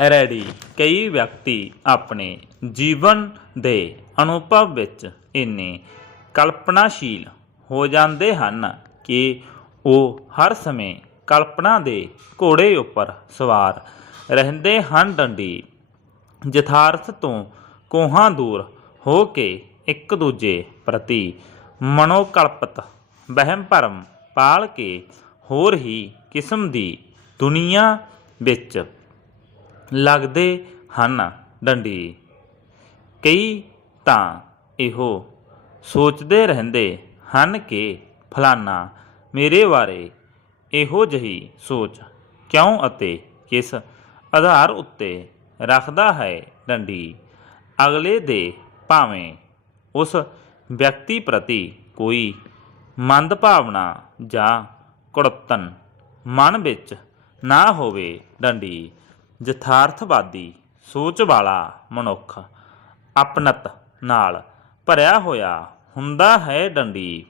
Ready. ਕਈ ਵਿਅਕਤੀ ਆਪਣੇ ਜੀਵਨ ਦੇ ਅਨੁਭਵ ਵਿੱਚ ਇੰਨੇ ਕਲਪਨਾਸ਼ੀਲ ਹੋ ਜਾਂਦੇ ਹਨ ਕਿ ਉਹ ਹਰ ਸਮੇਂ ਕਲਪਨਾ ਦੇ ਘੋੜੇ ਉੱਪਰ ਸਵਾਰ ਰਹਿੰਦੇ ਹਨ। ਡੰਡੀ ਯਥਾਰਥ ਤੋਂ ਕੋਹਾਂ ਦੂਰ ਹੋ ਕੇ ਇੱਕ ਦੂਜੇ ਪ੍ਰਤੀ ਮਨੋਕਲਪਤ ਵਹਿਮ ਭਰਮ ਪਾਲ ਕੇ ਹੋਰ ਹੀ ਕਿਸਮ ਦੀ ਦੁਨੀਆ ਵਿੱਚ ਲੱਗਦੇ ਹਨ। ਡੰਡੀ। ਕਈ ਤਾਂ ਇਹੋ ਸੋਚਦੇ ਰਹਿੰਦੇ ਹਨ ਕਿ ਫਲਾਨਾ ਮੇਰੇ ਬਾਰੇ ਇਹੋ ਜਿਹੀ ਸੋਚ ਕਿਉਂ ਅਤੇ ਕਿਸ ਆਧਾਰ ਉੱਤੇ ਰੱਖਦਾ ਹੈ ਡੰਡੀ। ਅਗਲੇ ਦੇ ਭਾਵੇਂ ਉਸ ਵਿਅਕਤੀ ਪ੍ਰਤੀ ਕੋਈ ਮੰਦ ਭਾਵਨਾ ਜਾਂ ਕੁੜਤਨ ਮਨ ਵਿੱਚ ਨਾ ਹੋਵੇ ਡੰਡੀ। ਯਥਾਰਥਵਾਦੀ, ਸੋਚ ਵਾਲਾ ਮਨੁੱਖ ਆਪਣਤ ਨਾਲ ਭਰਿਆ ਹੋਇਆ ਹੁੰਦਾ ਹੈ ਡੰਡੀ।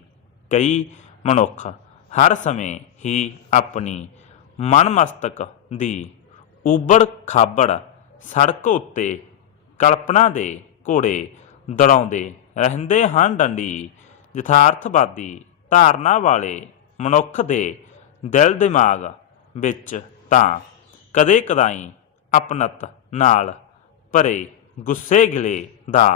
ਕਈ ਮਨੁੱਖ ਹਰ ਸਮੇਂ ਹੀ ਆਪਣੀ ਮਨਮਸਤਕ ਦੀ ਉਬੜ ਖਾਬੜ ਸੜਕ ਉੱਤੇ ਕਲਪਨਾ ਦੇ ਘੋੜੇ ਦੜਾਉਂਦੇ ਰਹਿੰਦੇ ਹਨ ਡੰਡੀ। ਯਥਾਰਥਵਾਦੀ ਧਾਰਨਾ ਵਾਲੇ ਮਨੁੱਖ ਦੇ ਦਿਲ ਦਿਮਾਗ ਵਿੱਚ ਤਾਂ ਕਦੇ ਕਦਾਈ ਅਪਨਤ ਨਾਲ ਭਰੇ ਗੁੱਸੇ ਗਿਲੇ ਦਾ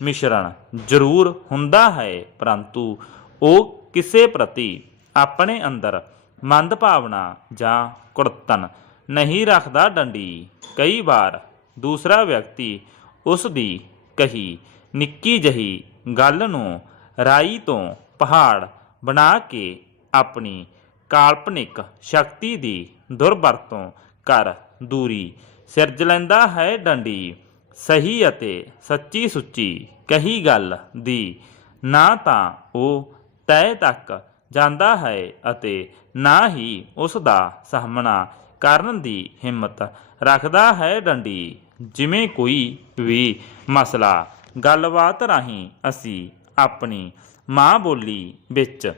ਮਿਸ਼ਰਣ ਜ਼ਰੂਰ ਹੁੰਦਾ ਹੈ, ਪਰੰਤੂ ਉਹ ਕਿਸੇ ਪ੍ਰਤੀ ਆਪਣੇ ਅੰਦਰ ਮੰਦ ਭਾਵਨਾ ਜਾਂ ਕੁੜਤਨ ਨਹੀਂ ਰੱਖਦਾ ਡੰਡੀ। ਕਈ ਵਾਰ ਦੂਸਰਾ ਵਿਅਕਤੀ ਉਸ ਦੀ ਕਹੀ ਨਿੱਕੀ ਜਹੀ ਗੱਲ ਨੂੰ ਰਾਈ ਤੋਂ ਪਹਾੜ ਬਣਾ ਕੇ ਆਪਣੀ ਕਾਲਪਨਿਕ ਸ਼ਕਤੀ ਦੀ ਦੁਰਵਰਤੋਂ ਕਰ, ਦੂਰੀ। ਸਿਰਜ ਲੈਂਦਾ ਹੈ ਡੰਡੀ। ਸਹੀ ਅਤੇ ਸੱਚੀ ਸੁੱਚੀ ਕਹੀ ਗੱਲ ਦੀ। ਨਾ ਤਾਂ ਉਹ ਤੈ ਤੱਕ ਜਾਂਦਾ ਹੈ ਅਤੇ ਨਾ ਹੀ ਉਸ ਦਾ ਸਾਹਮਣਾ ਕਰਨ ਦੀ ਹਿੰਮਤ ਰੱਖਦਾ ਹੈ ਡੰਡੀ। ਜਿਵੇਂ ਕੋਈ ਵੀ ਮਸਲਾ, ਗੱਲਬਾਤ ਰਾਹੀਂ ਅਸੀਂ ਆਪਣੀ ਮਾਂ ਬੋਲੀ ਵਿੱਚ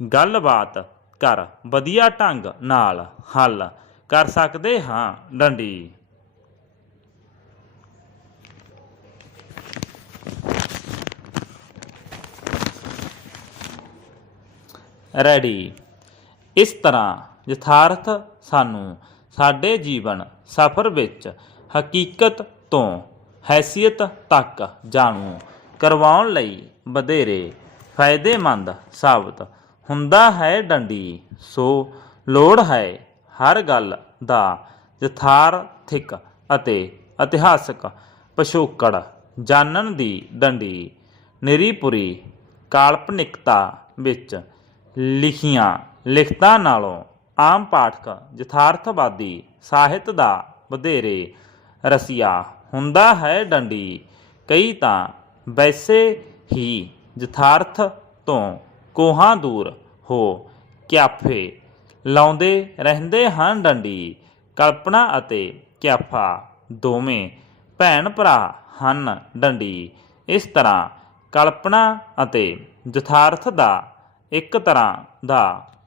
ਗੱਲਬਾਤ ਕਰ ਵਧੀਆ ਢੰਗ ਨਾਲ ਹੱਲ ਕਰ ਸਕਦੇ ਹਾਂ, ਡੰਡੀ। ਰੈਡੀ ਇਸ ਤਰ੍ਹਾਂ ਯਥਾਰਥ ਸਾਨੂੰ ਸਾਡੇ ਜੀਵਨ ਸਫਰ ਵਿੱਚ ਹਕੀਕਤ ਤੋਂ ਹੈਸੀਅਤ ਤੱਕ ਜਾਣੂ ਕਰਵਾਉਣ ਲਈ ਵਧੇਰੇ ਫਾਇਦੇਮੰਦ ਸਾਬਤ ਹੁੰਦਾ ਹੈ, ਡੰਡੀ। ਸੋ ਲੋੜ ਹੈ ਹਰ ਗੱਲ ਦਾ ਯਥਾਰਥਿਕ ਅਤੇ ਇਤਿਹਾਸਕ ਪਿਛੋਕੜ ਜਾਣਨ ਦੀ ਡੰਡੀ ਨਿਰੀਪੁਰੀ ਕਾਲਪਨਿਕਤਾ ਵਿੱਚ ਲਿਖੀਆਂ ਲਿਖਤਾਂ ਨਾਲੋਂ ਆਮ ਪਾਠਕ ਯਥਾਰਥਵਾਦੀ ਸਾਹਿਤ ਦਾ ਵਧੇਰੇ ਰਸੀਆ ਹੁੰਦਾ ਹੈ ਡੰਡੀ। ਕਈ ਤਾਂ ਵੈਸੇ ਹੀ ਯਥਾਰਥ ਤੋਂ ਕੋਹਾਂ ਦੂਰ ਹੋ ਕਿਆਫੇ ਲਾਉਂਦੇ ਰਹਿੰਦੇ ਹਨ ਡੰਡੀ, ਕਲਪਨਾ ਅਤੇ ਕਿਆਫਾ ਦੋਵੇਂ ਭੈਣ ਭਰਾ ਹਨ ਡੰਡੀ। ਇਸ ਤਰ੍ਹਾਂ ਕਲਪਨਾ ਅਤੇ ਯਥਾਰਥ ਦਾ ਇੱਕ ਤਰ੍ਹਾਂ ਦਾ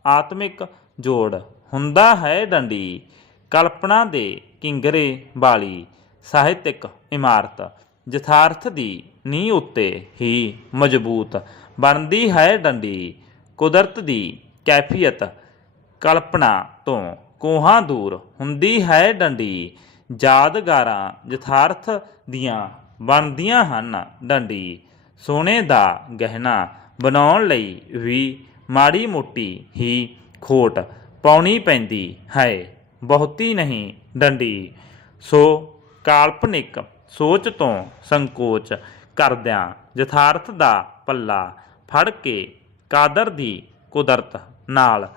ਆਤਮਿਕ ਜੋੜ ਹੁੰਦਾ ਹੈ ਡੰਡੀ। ਕਲਪਨਾ ਦੇ ਕਿੰਗਰੇ ਵਾਲੀ ਸਾਹਿਤਿਕ ਇਮਾਰਤ ਯਥਾਰਥ ਦੀ ਨੀਂਹ ਉੱਤੇ ਹੀ ਮਜ਼ਬੂਤ ਬਣਦੀ ਹੈ ਡੰਡੀ। ਕੁਦਰਤ ਦੀ ਕੈਫੀਅਤ ਕਲਪਨਾ ਤੋਂ ਕੋਹਾਂ ਦੂਰ ਹੁੰਦੀ ਹੈ ਡੰਡੀ। ਯਾਦਗਾਰਾਂ ਯਥਾਰਥ ਦੀਆਂ ਬਣਦੀਆਂ ਹਨ ਡੰਡੀ। ਸੋਨੇ ਦਾ ਗਹਿਣਾ ਬਣਾਉਣ ਲਈ ਵੀ ਮਾੜੀ ਮੋਟੀ ਹੀ ਖੋਟ ਪਾਉਣੀ ਪੈਂਦੀ ਹੈ, ਬਹੁਤੀ ਨਹੀਂ ਡੰਡੀ। ਸੋ ਕਾਲਪਨਿਕ ਸੋਚ ਤੋਂ ਸੰਕੋਚ ਕਰਦਿਆਂ ਯਥਾਰਥ ਦਾ ਪੱਲਾ ਫੜ ਕੇ ਕਾਦਰ ਦੀ ਕੁਦਰਤ ਨਾਲ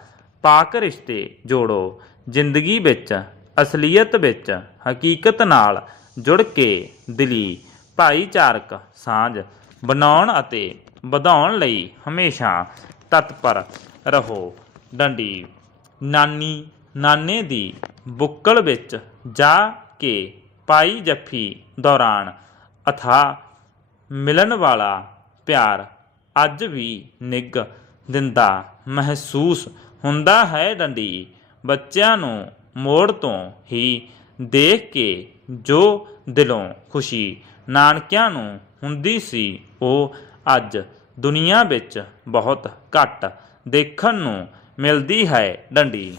ਪਾਕ ਰਿਸ਼ਤੇ ਜੋੜੋ, ਜ਼ਿੰਦਗੀ ਵਿੱਚ, ਅਸਲੀਅਤ ਵਿੱਚ, ਹਕੀਕਤ ਨਾਲ ਜੁੜ ਕੇ ਦਿਲੀ ਭਾਈਚਾਰਕ ਸਾਂਝ ਬਣਾਉਣ ਅਤੇ ਵਧਾਉਣ ਲਈ ਹਮੇਸ਼ਾ ਤਤਪਰ ਰਹੋ। ਡੰਡੀ, ਨਾਨੀ, ਨਾਨੇ ਦੀ ਬੁੱਕਲ ਵਿੱਚ ਜਾ ਕੇ ਪਾਈ ਜੱਫੀ ਦੌਰਾਨ ਅਥਾ ਮਿਲਣ ਵਾਲਾ ਪਿਆਰ ਅੱਜ ਵੀ ਨਿੱਘ ਦਿੰਦਾ ਮਹਿਸੂਸ ਹੁੰਦਾ ਹੈ ਡੰਡੀ ਬੱਚਿਆਂ ਨੂੰ ਮੋੜ ਤੋਂ ਹੀ ਦੇਖ ਕੇ ਜੋ ਦਿਲੋਂ ਖੁਸ਼ੀ ਨਾਨਕਿਆਂ ਨੂੰ ਹੁੰਦੀ ਸੀ, ਉਹ ਅੱਜ ਦੁਨੀਆ ਵਿੱਚ ਬਹੁਤ ਘੱਟ ਦੇਖਣ ਨੂੰ ਮਿਲਦੀ ਹੈ ਡੰਡੀ